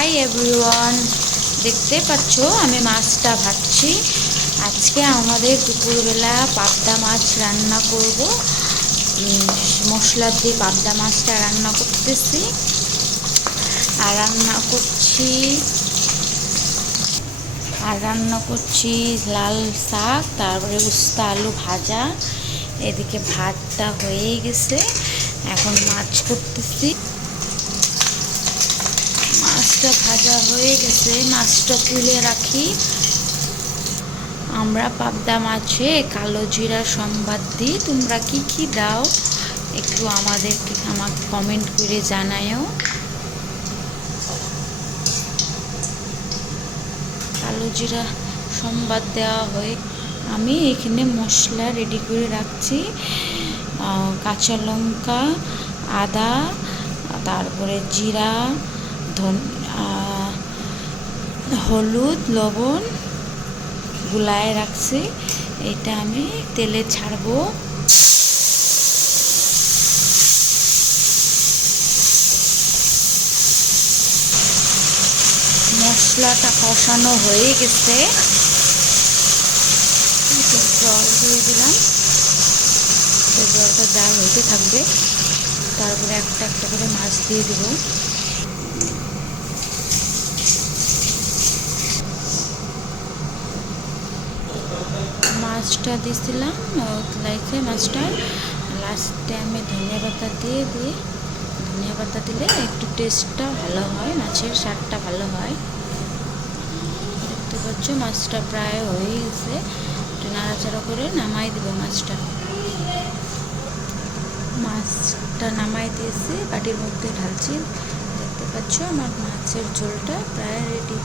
Hi everyone, দেখতে পাচ্ছ আমি মাছটা ভাজছি। আজকে আমাদের দুপুরবেলা পাবদা মাছ রান্না করব। মশলা দিয়ে পাবদা মাছটা রান্না করতেছি আর রান্না করছি লাল শাক, তারপরে উস্তা আলু ভাজা। এদিকে ভাতটা হয়ে গেছে, এখন মাছ করতেছি। মাছটা ভাজা হয়ে গেছে, মাছটা তুলে রাখি। আমরা পাবদা মাছে কালো জিরা সম্বাদ দিই, তোমরা কি কি দাও একটু আমাকে কমেন্ট করে জানাও। কালো জিরা সম্বাদ দেওয়া হয়। আমি এখানে মশলা রেডি করে রাখছি, কাঁচা লঙ্কা, আদা, তারপরে জিরা, হলুদ, লবণ গুলায় রাখছি। এটা আমি তেলে ছাড়বো। মশলাটা কষানো হয়ে গেছে, জল দিয়ে দিলাম। জলটা জাল হইতে থাকবে, তারপরে একটা একটা করে মাছ দিয়ে দেব। মাছটা দিয়েছিলাম লাইছে মাছটা। লাস্টে আমি ধনিয়া পাতা দিয়ে ধনিয়া পাতা দিলে একটু টেস্টটা ভালো হয়, মাছের স্বাদটা ভালো হয়। দেখতে পাচ্ছ মাছটা প্রায় হয়ে গেছে, একটু নাড়াচাড়া করে নামাই দেব। মাছটা নামাই দিয়েছি, বাটির মধ্যে ঢালছি। দেখতে পাচ্ছ আমার মাছের ঝোলটা প্রায় রেডি।